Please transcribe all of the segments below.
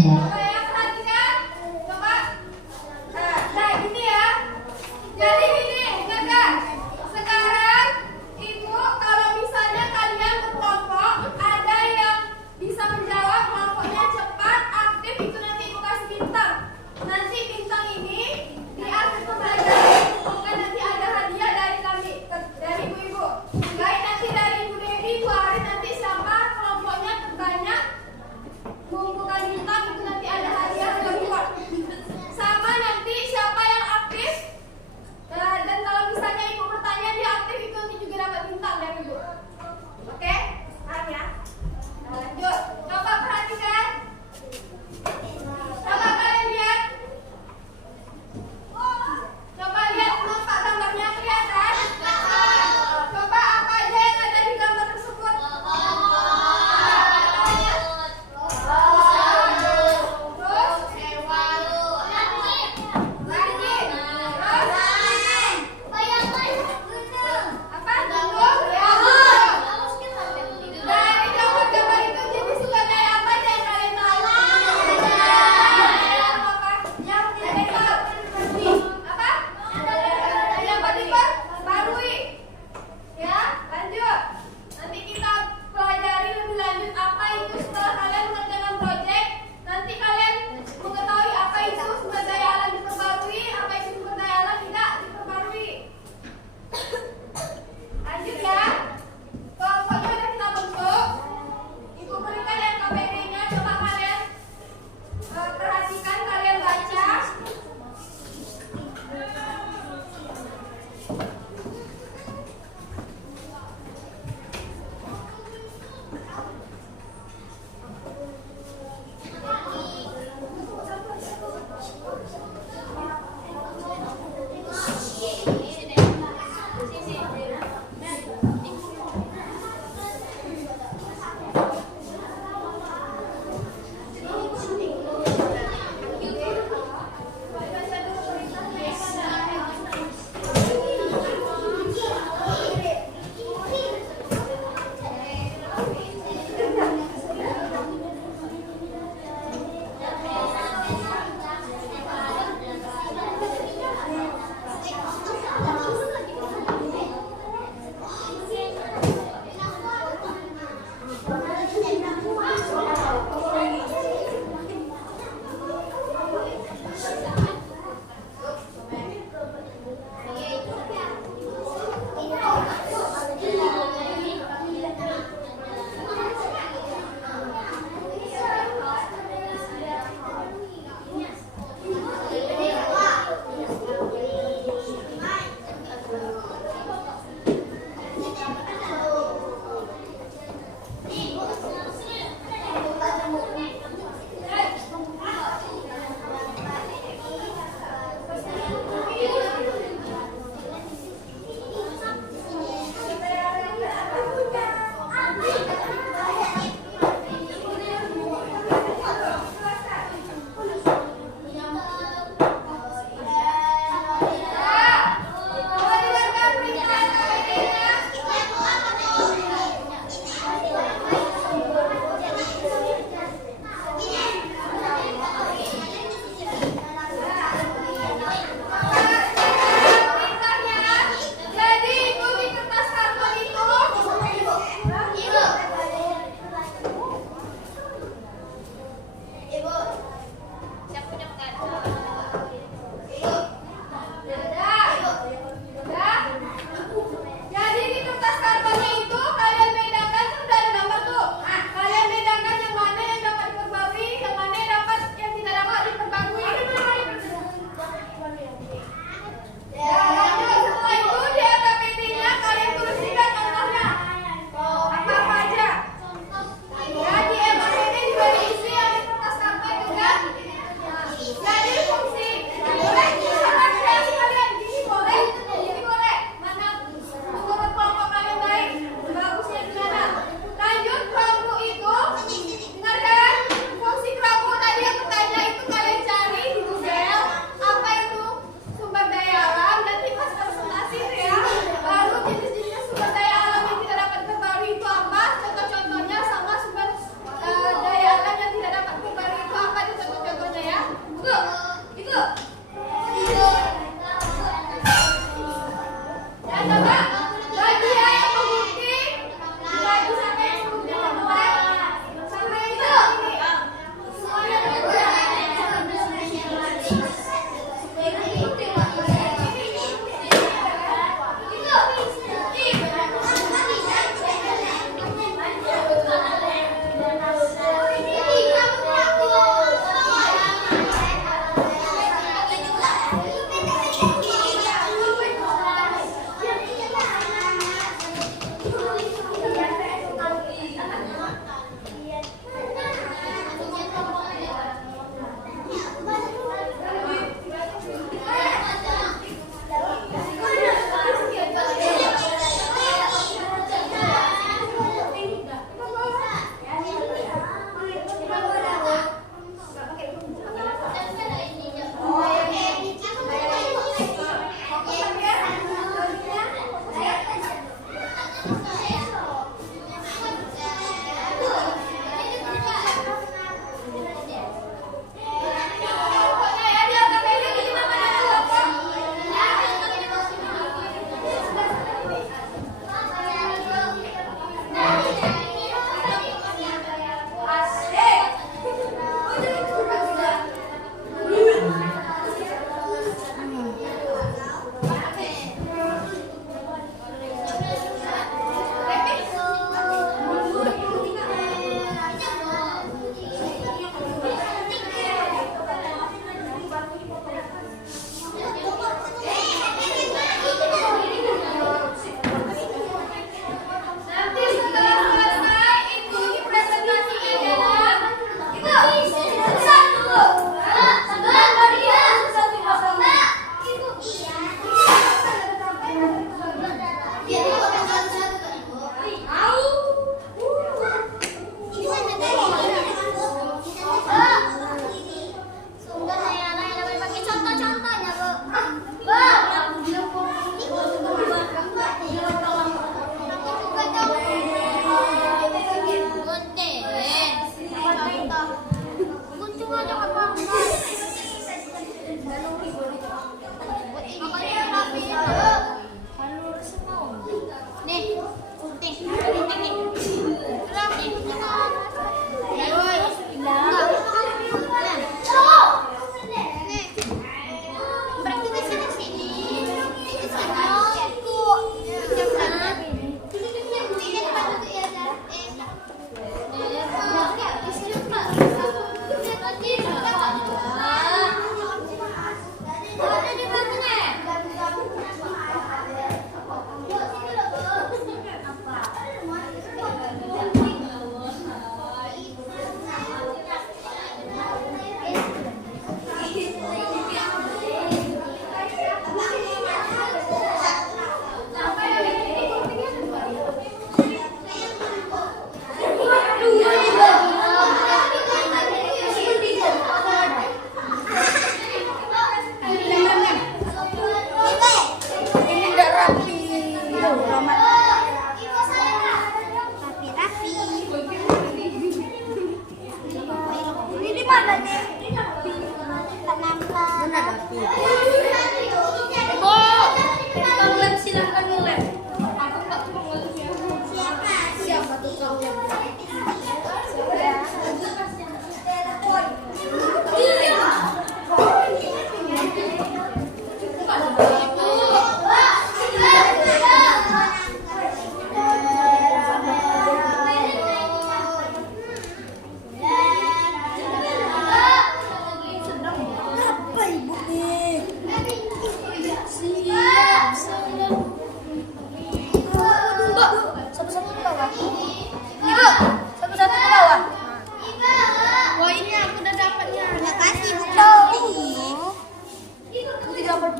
Coba ada. ya, perhatikan. Coba. Nah, gini ya. Jadi gini, kakak. Sekarang ibu kalau misalnya kalian berkelompok, ada yang bisa menjawab kelompoknya cepat, aktif, itu nanti ibu kasih bintang. Nanti bintang ini di akhir pembelajaran mungkin nanti ada hadiah dari kami, dari ibu-ibu. Baik nanti dari Ibu Dewi, Bu Ari, nanti siapa kelompoknya terbanyak mengumpulkan bintang itu nanti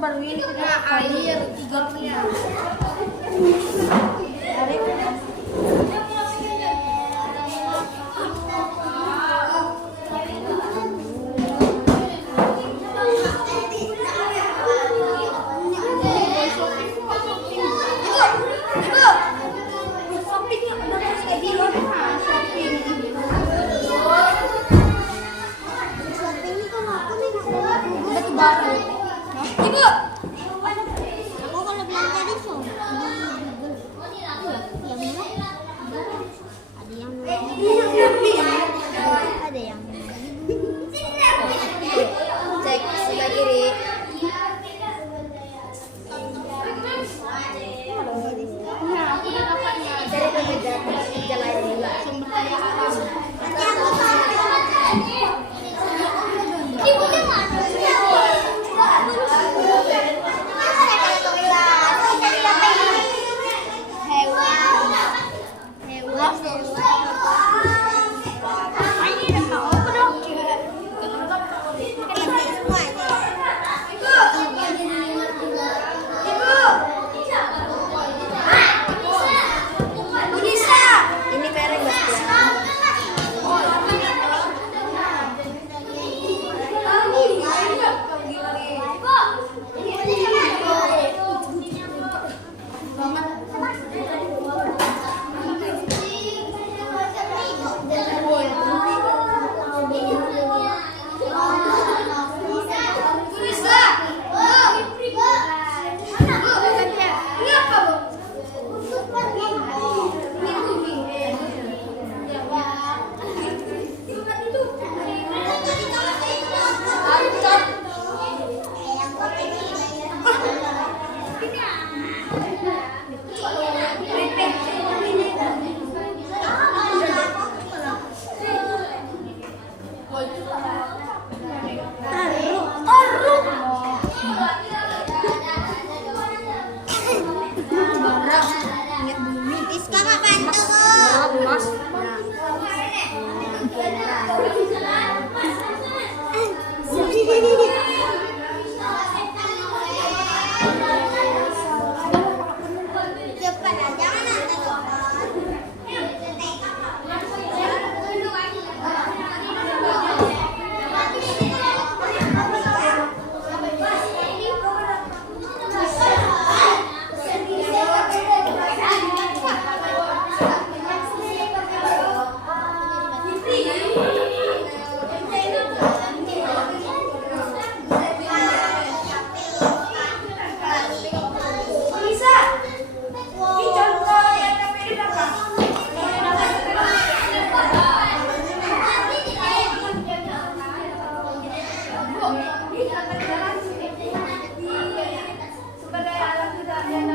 baru ini kita air 3 punya. Ibu, aku kalau belanja di shop ada yang cek sebelah kiri. nah aku udah dapatnya Cari ke meja lain juga. sumber daya alam ibu dia mana hewan Ini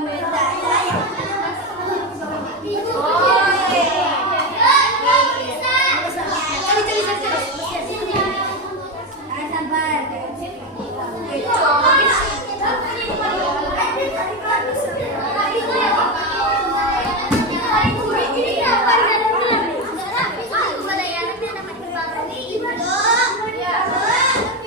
merek Bastian.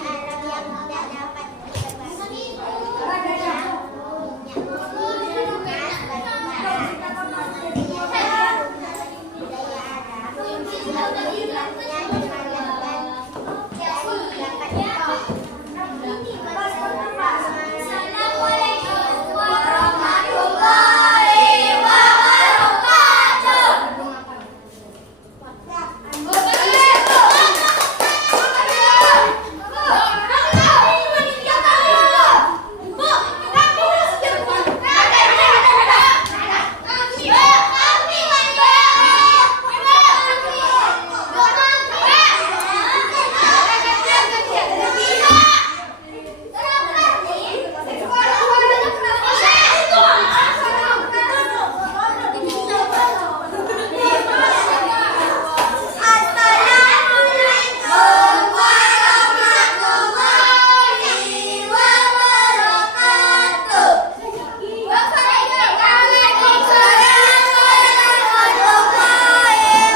alam yang tidak dapat diperbarui. Assalamualaikum warahmatullahi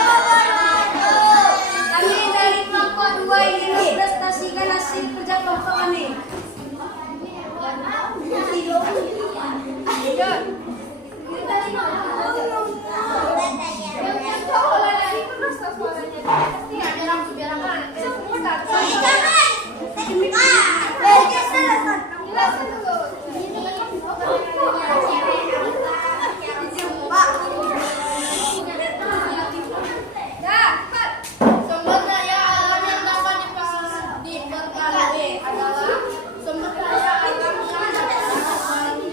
wabarakatuh. Kami dari kelompok 2 ingin mempresentasikan hasil kerja kelompok kami. Sumber daya alam yang dapat diperbarui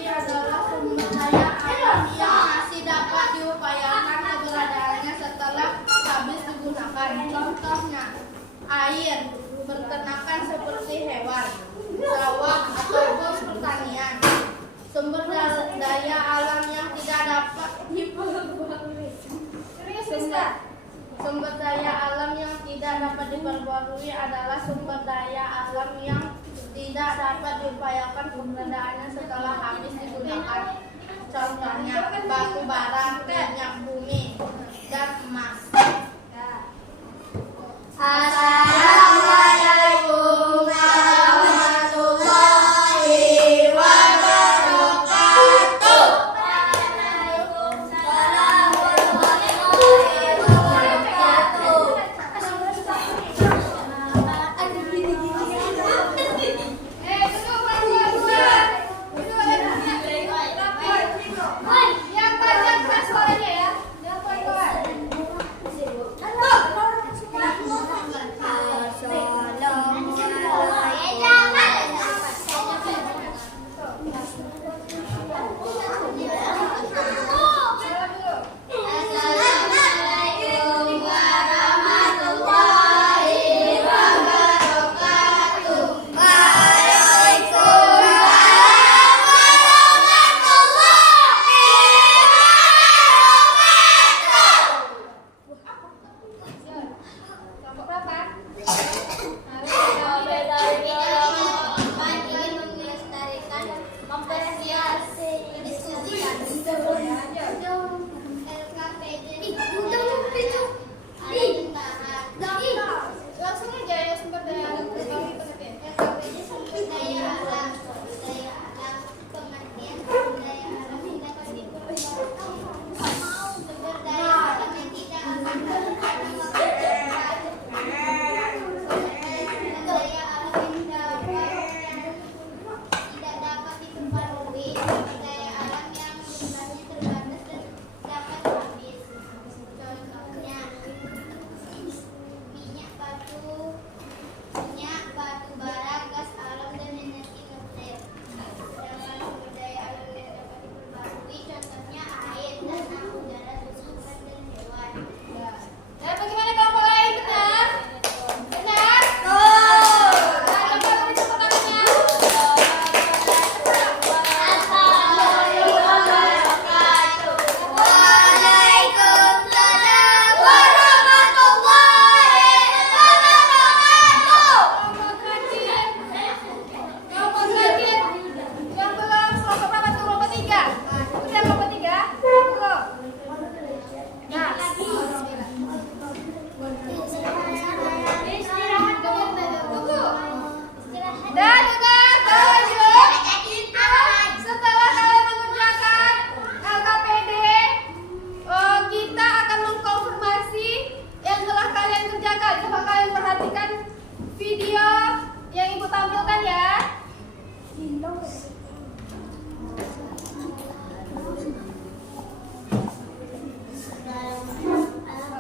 adalah sumber daya alam yang masih dapat diupayakan keberadaannya setelah habis digunakan. Contohnya air, peternakan seperti hewan, sawah ataupun pertanian. Sumber daya alam yang tidak dapat diperbarui. Sumber daya alam yang tidak dapat diperbarui adalah sumber daya alam yang tidak dapat diupayakan keberadaannya setelah habis digunakan. Contohnya batu bara, minyak bumi, dan emas. Assalamualaikum warahmatullahi wabarakatuh. Waalaikumsalam warahmatullahi wabarakatuh. Yang baca kelas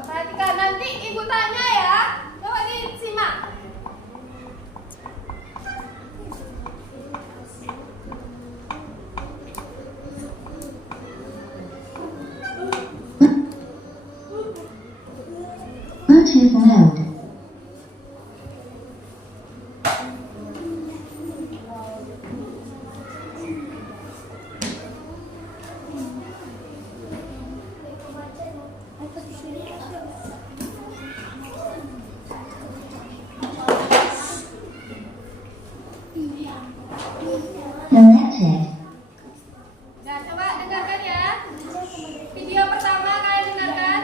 Perhatikan, nanti ibu tanya ya. Coba disimak. Bluetooth mode. Connected. Nah, coba dengarkan ya. Video pertama kalian dengarkan.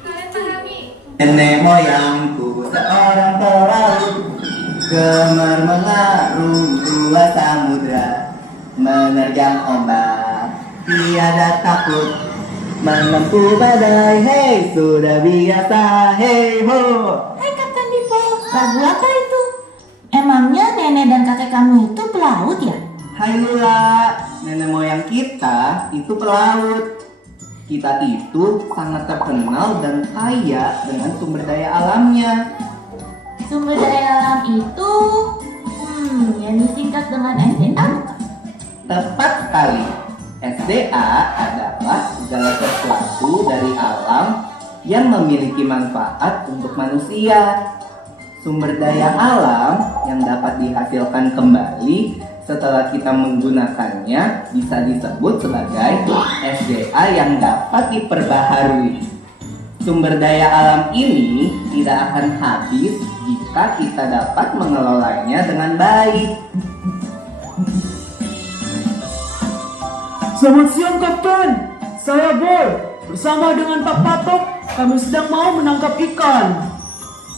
Kalian pahami. Nenek moyangku seorang pelaut, gemar mengarungi luas samudra, menerjang ombak, tiada takut, menempuh badai, hei sudah biasa, hei ho. Hai Kapten Dipo, lagu apa itu? Emangnya nenek dan kakek kamu itu pelaut ya? Hai Lula, nenek moyang kita itu pelaut. Kita itu sangat terkenal dan kaya dengan sumber daya alamnya. Sumber daya alam itu, yang disingkat dengan SDA bukan? Tepat sekali. SDA adalah segala sesuatu dari alam yang memiliki manfaat untuk manusia. Sumber daya alam yang dapat dihasilkan kembali setelah kita menggunakannya bisa disebut sebagai SDA yang dapat diperbaharui. Sumber daya alam ini tidak akan habis jika kita dapat mengelolanya dengan baik. Selamat siang Kapten, saya Boy. Bersama dengan Pak Patok, kami sedang mau menangkap ikan.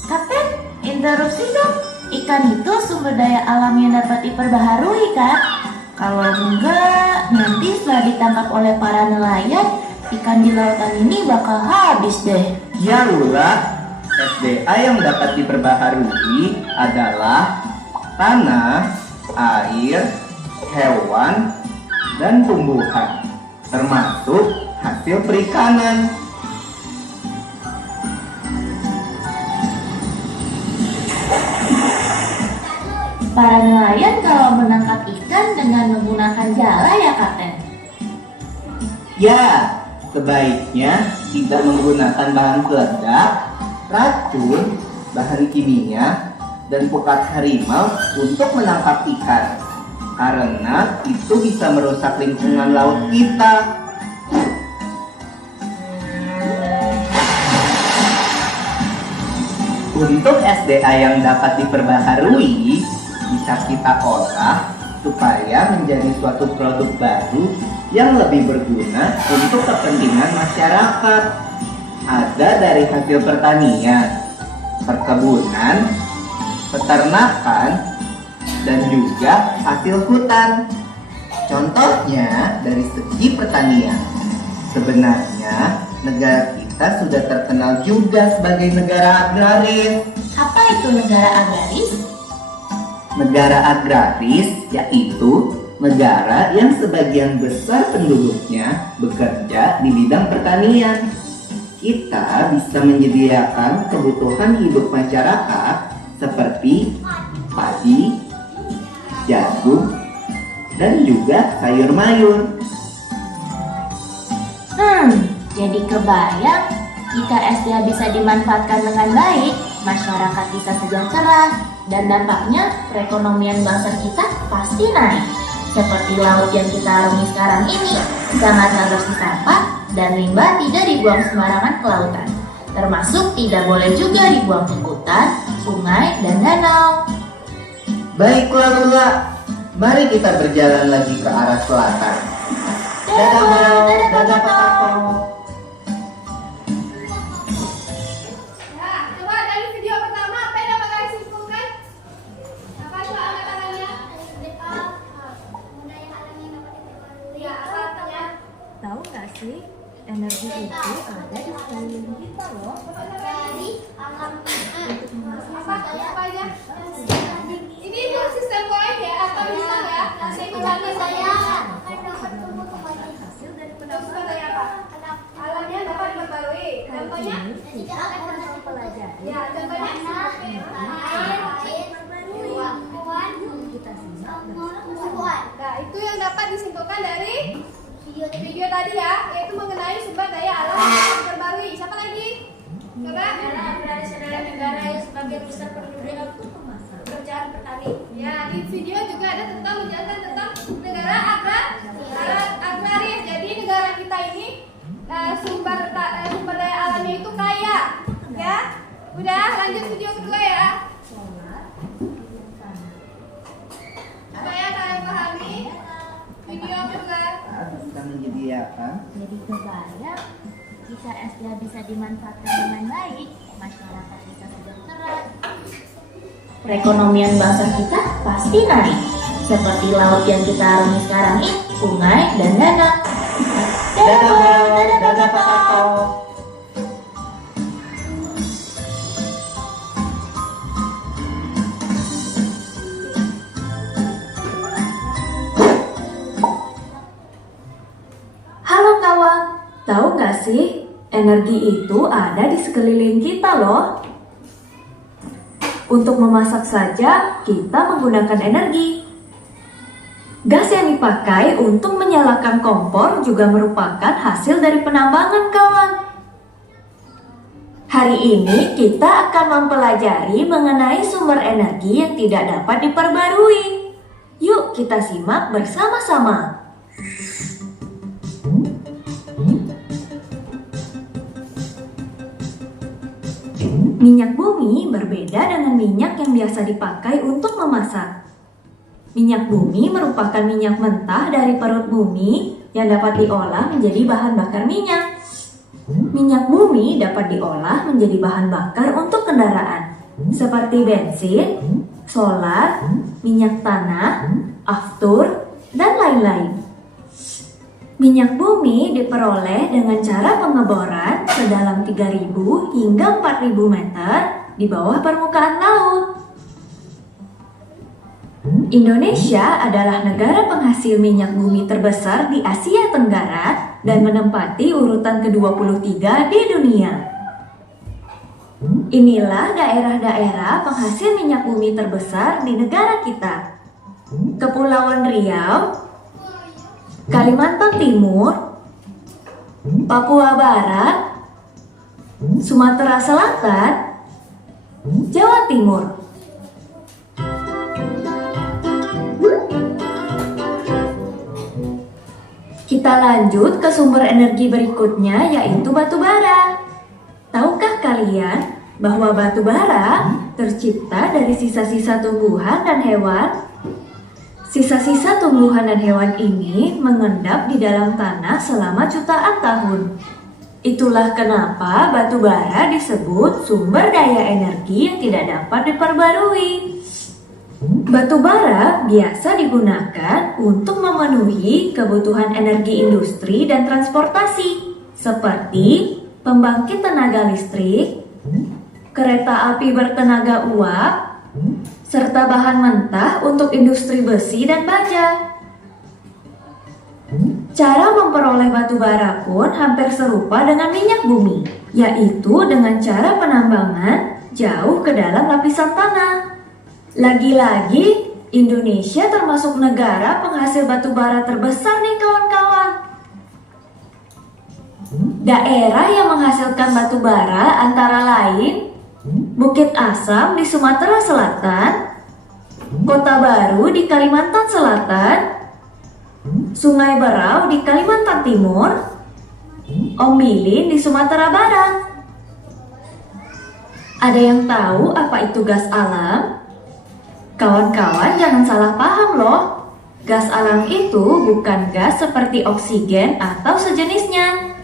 Kapten, interupsi dong. Ikan itu sumber daya alam yang dapat diperbaharui kan? Kalau enggak, nanti setelah ditangkap oleh para nelayan, ikan di lautan ini bakal habis deh. Ya Lula, SDA yang dapat diperbaharui adalah tanah, air, hewan, dan tumbuhan, termasuk hasil perikanan. Para nelayan kalau menangkap ikan dengan menggunakan jala ya Kapten? Ya, sebaiknya tidak menggunakan bahan peledak, racun, bahan kimia, dan pukat harimau untuk menangkap ikan. Karena itu bisa merusak lingkungan laut kita. Untuk SDA yang dapat diperbaharui, bisa kita olah supaya menjadi suatu produk baru yang lebih berguna untuk kepentingan masyarakat. Ada dari hasil pertanian, perkebunan, peternakan, dan juga hasil hutan. Contohnya dari segi pertanian. Sebenarnya negara kita sudah terkenal juga sebagai negara agraris. Apa itu negara agraris? Negara agraris yaitu negara yang sebagian besar penduduknya bekerja di bidang pertanian. Kita bisa menyediakan kebutuhan hidup masyarakat seperti padi, jagung, dan juga sayur mayur. Jadi kebayang jika SDA bisa dimanfaatkan dengan baik, masyarakat bisa sejahtera, dan dampaknya perekonomian bangsa kita pasti naik. Seperti laut yang kita alami sekarang ini, sangat harus sampah dan limbah tidak dibuang sembarangan ke lautan. Termasuk tidak boleh juga dibuang ke hutan, sungai, dan danau. Baiklah Lula, mari kita berjalan lagi ke arah selatan. Dadah Bo, dadah Pak Patok. Nah, coba dari video pertama apa yang dapat kalian simpulkan? Apa coba angkat tangannya? Iya, apa artinya? Tahu nggak sih, energi itu ada di sekeliling kita loh. Dari alam Untuk menghasilkan Apa aja? Ini sistem poin ya atau bisa ya? Saya dapat disimpulkan dari video tadi ya, yaitu mengenai sumber daya alam yang terbaru. Siapa lagi? Kakak? Agraris adalah negara yang sebagian besar penduduknya untuk pekerjaan petani. Ya, di video juga ada tentang menjelaskan tentang negara agraris. Jadi negara kita ini sumber daya alamnya itu kaya. Ya, udah lanjut video kedua ya. Supaya kalian pahami video kedua. Kita menyediakan Jadi kebayang, jika SDA bisa dimanfaatkan dengan baik, masyarakat bisa sejahtera. Perekonomian bangsa kita pasti naik, seperti laut yang kita arungi sekarang ini, sungai dan danau. dadah Pak Tato. Halo kawan, tahu nggak sih, energi itu ada di sekeliling kita loh. Untuk memasak saja, kita menggunakan energi. Gas yang dipakai untuk menyalakan kompor juga merupakan hasil dari penambangan kawan. Hari ini kita akan mempelajari mengenai sumber energi yang tidak dapat diperbarui. Yuk kita simak bersama-sama. Minyak bumi berbeda dengan minyak yang biasa dipakai untuk memasak. Minyak bumi merupakan minyak mentah dari perut bumi yang dapat diolah menjadi bahan bakar minyak. Minyak bumi dapat diolah menjadi bahan bakar untuk kendaraan, seperti bensin, solar, minyak tanah, aftur, dan lain-lain. Minyak bumi diperoleh dengan cara pengeboran sedalam 3.000 hingga 4.000 meter di bawah permukaan laut. Indonesia adalah negara penghasil minyak bumi terbesar di Asia Tenggara dan menempati urutan ke-23 di dunia. Inilah daerah-daerah penghasil minyak bumi terbesar di negara kita. Kepulauan Riau, Kalimantan Timur, Papua Barat, Sumatera Selatan, Jawa Timur. Kita lanjut ke sumber energi berikutnya, yaitu batu bara. Tahukah kalian bahwa batu bara tercipta dari sisa-sisa tumbuhan dan hewan? Sisa-sisa tumbuhan dan hewan ini mengendap di dalam tanah selama jutaan tahun. Itulah kenapa batu bara disebut sumber daya energi yang tidak dapat diperbarui. Batu bara biasa digunakan untuk memenuhi kebutuhan energi industri dan transportasi, seperti pembangkit tenaga listrik, kereta api bertenaga uap, serta bahan mentah untuk industri besi dan baja. Cara memperoleh batu bara pun hampir serupa dengan minyak bumi, yaitu dengan cara penambangan jauh ke dalam lapisan tanah. Lagi-lagi, Indonesia termasuk negara penghasil batu bara terbesar nih kawan-kawan. Daerah yang menghasilkan batu bara antara lain Bukit Asam di Sumatera Selatan, Kota Baru di Kalimantan Selatan, Sungai Berau di Kalimantan Timur, Ombilin di Sumatera Barat. Ada yang tahu apa itu gas alam? Kawan-kawan jangan salah paham loh. Gas alam itu bukan gas seperti oksigen atau sejenisnya.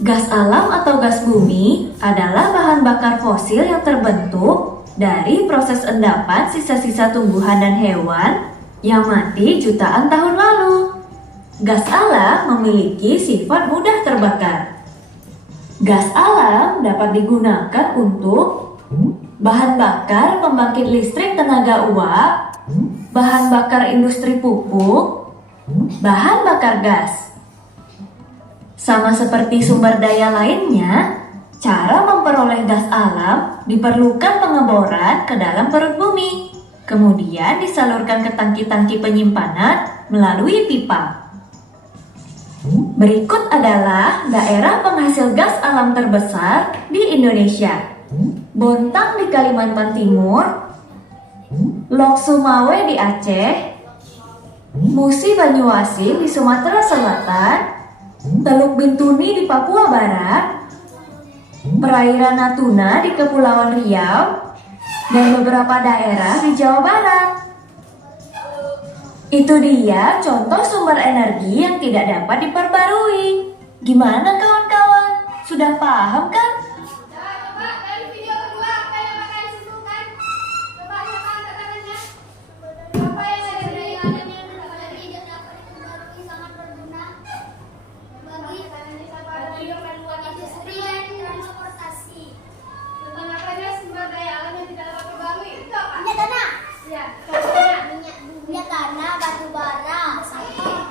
Gas alam atau gas bumi adalah bahan bakar fosil yang terbentuk dari proses endapan sisa-sisa tumbuhan dan hewan yang mati jutaan tahun lalu. Gas alam memiliki sifat mudah terbakar. Gas alam dapat digunakan untuk bahan bakar pembangkit listrik tenaga uap, bahan bakar industri pupuk, bahan bakar gas. Sama seperti sumber daya lainnya, cara memperoleh gas alam diperlukan pengeboran ke dalam perut bumi, kemudian disalurkan ke tangki-tangki penyimpanan melalui pipa. Berikut adalah daerah penghasil gas alam terbesar di Indonesia. Bontang di Kalimantan Timur, Lok Sumawe di Aceh, Musi Banyuasin di Sumatera Selatan, Teluk Bintuni di Papua Barat, perairan Natuna di Kepulauan Riau, dan beberapa daerah di Jawa Barat. Itu dia contoh sumber energi yang tidak dapat diperbarui. Gimana kawan-kawan? Sudah paham kan? Nah, coba dari video kedua apa yang bakal disimpulkan? Coba siapa angkat tangannya? Apa yang ada dari tangannya yang dapat diperbarui sangat berguna bagi video kedua industri dan transportasi. Tentang apa aja sumber daya alam yang tidak dapat diperbarui? Itu apa? Minyak tanah. Ya, contohnya minyak tanah, batu bara,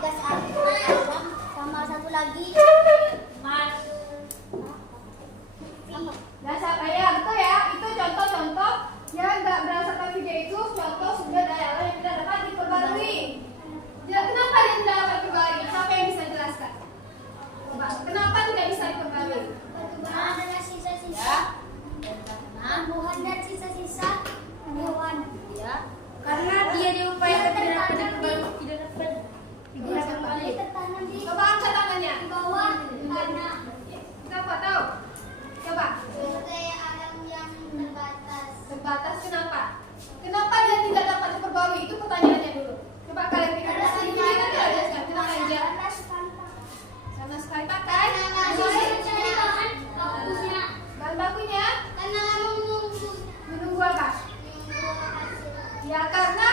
gas alam, sama satu lagi gas ya, betul ya. Itu contoh-contoh yang berdasarkan video itu contoh sumber daya alam yang tidak dapat diperbarui. Kenapa dia tidak dapat diperbarui? Siapa yang bisa jelaskan? Coba, kenapa tidak bisa diperbarui? batu bara adalah sisa-sisa tumbuhan dan sisa-sisa hewan. Karena dia diupayakan tidak dapat diperbarui, tidak dapat Tertanam di Coba angkat tangannya. bawah tanah. Kenapa tahu? Coba. Sumber daya alam yang terbatas. Terbatas kenapa? Kenapa dia tidak dapat diperbarui? Itu pertanyaannya dulu. Coba kalian pikir sendiri kan tidak jelaskan. Kenapa aja? Sama sekali pakai. Bahan bakunya menunggu apa? Ya karena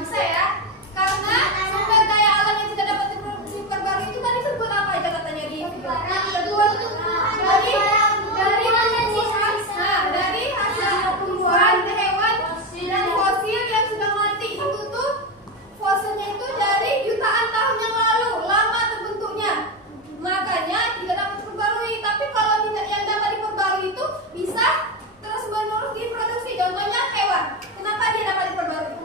bisa ya. Karena sumber daya alam yang tidak dapat diperbarui itu tadi disebut apa aja katanya di video? Dari hasil tumbuhan, hewan dan fosil yang sudah mati. Itu tuh fosilnya itu dari jutaan tahun yang lalu, lama terbentuknya. Makanya tidak dapat diperbarui. Tapi kalau tidak yang dapat diperbarui itu bisa terus menerus diproduksi. Contohnya hewan. Kenapa dia dapat diperbarui?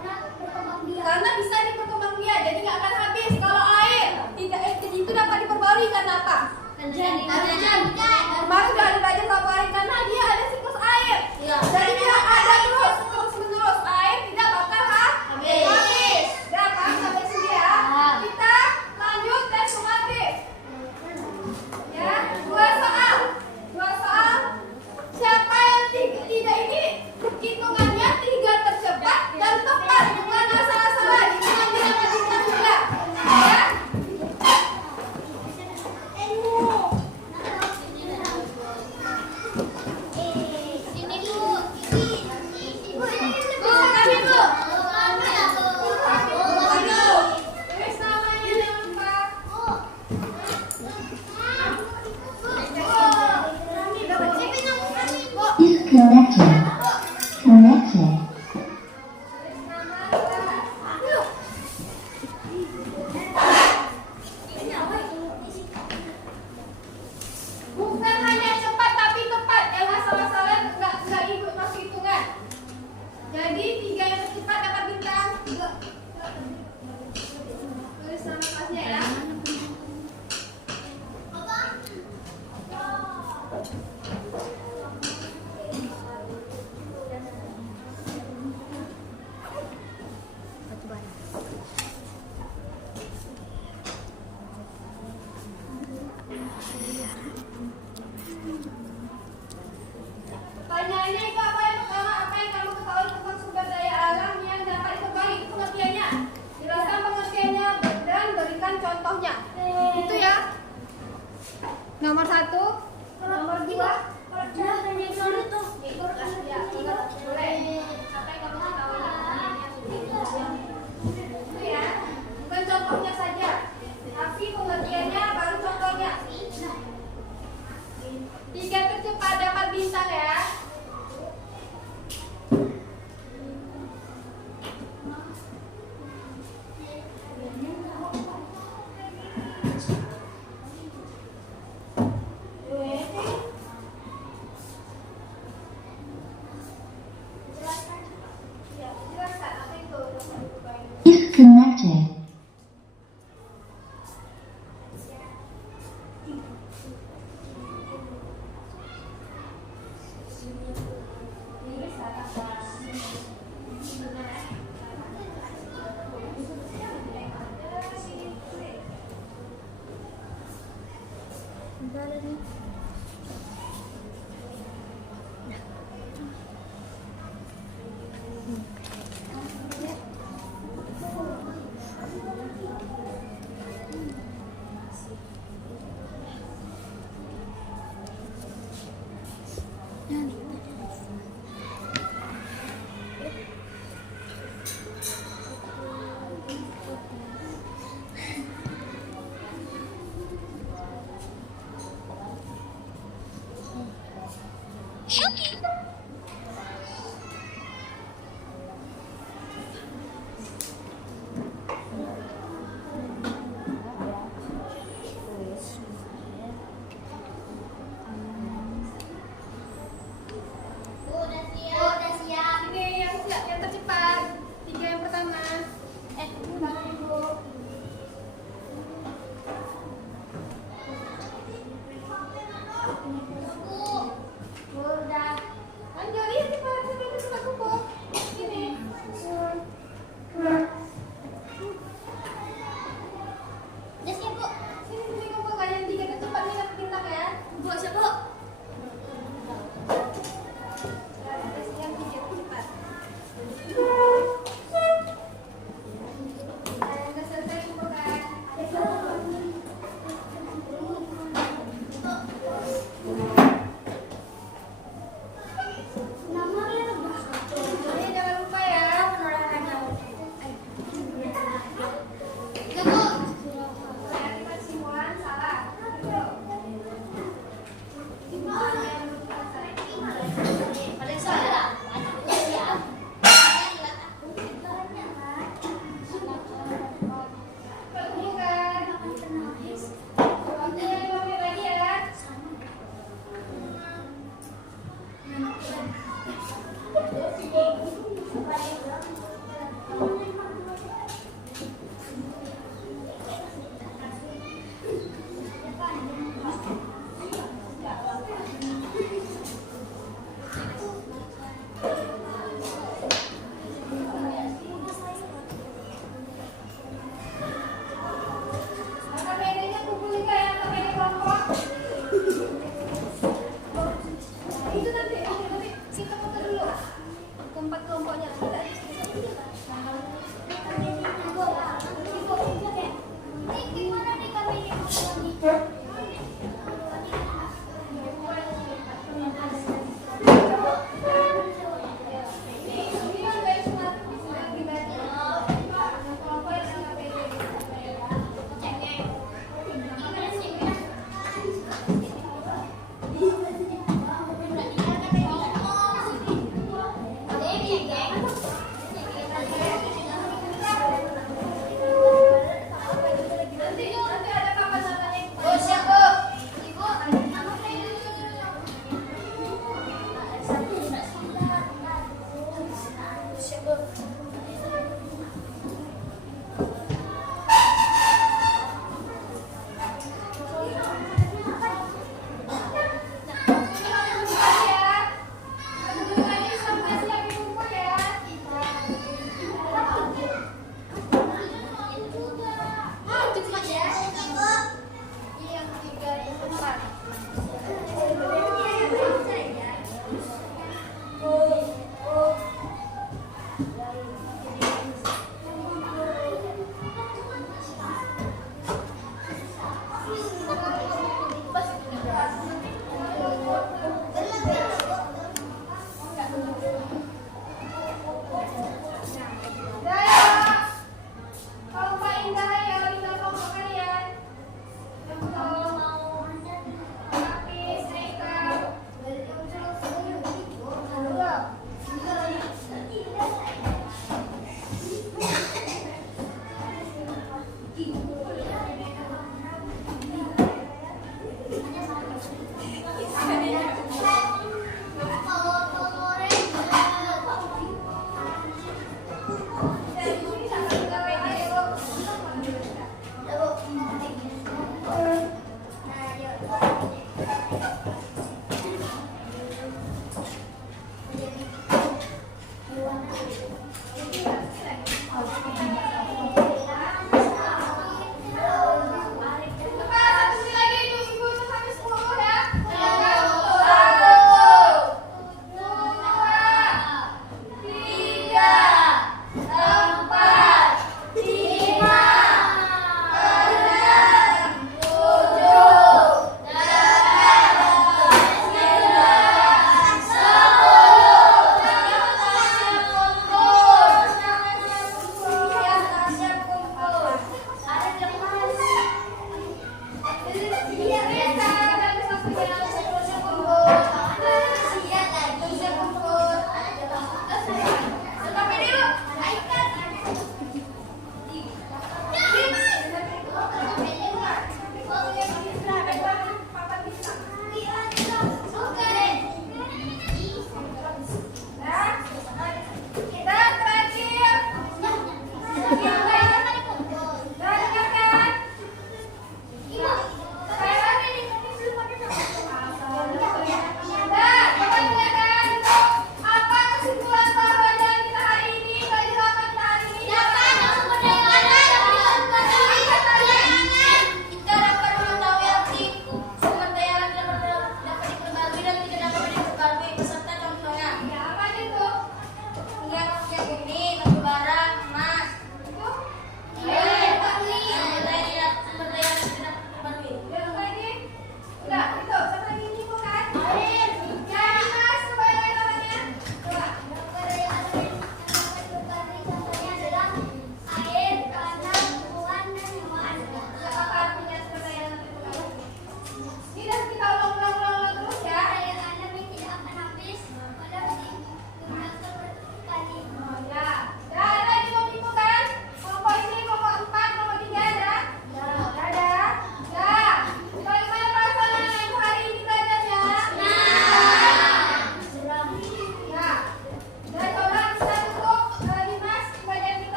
Karena bisa diperkembangbiakan, jadi nggak akan habis. Kalau air tidak itu dapat diperbarui karena apa? Kemarin sudah ada belajar berapa hari karena dia ada siklus air. Jadi dia ada terus menerus air tidak bakal habis. Udah paham sampai sini ya? Kita lanjut tes sumatif. Ya, dua soal. Siapa yang tidak ini hitungannya 3 tercepat dan tepat, bukan asal-asalan. Hitungannya yang wajibnya juga. Ya. Tulis namanya jangan lupa. Disconnected. Connected. Bukan hanya cepat tapi tepat. Yang asal-asalan nggak ikut masuk hitungan. Jadi 3 yang tercepat dapat bintang. Tulis nama kelasnya ya. Pertanyaannya itu apa yang pertama? Apa yang kamu ketahui tentang sumber daya alam yang dapat diperbarui? Itu pengertiannya. Jelaskan pengertiannya dan berikan contohnya. Itu ya. Nomor 1, nomor 2. Ya, boleh. Apa yang kamu ketahui tentang itu ya. Bukan contohnya saja, tapi pengertiannya baru contohnya. 3 tercepat dapat bintang ya. bara nih.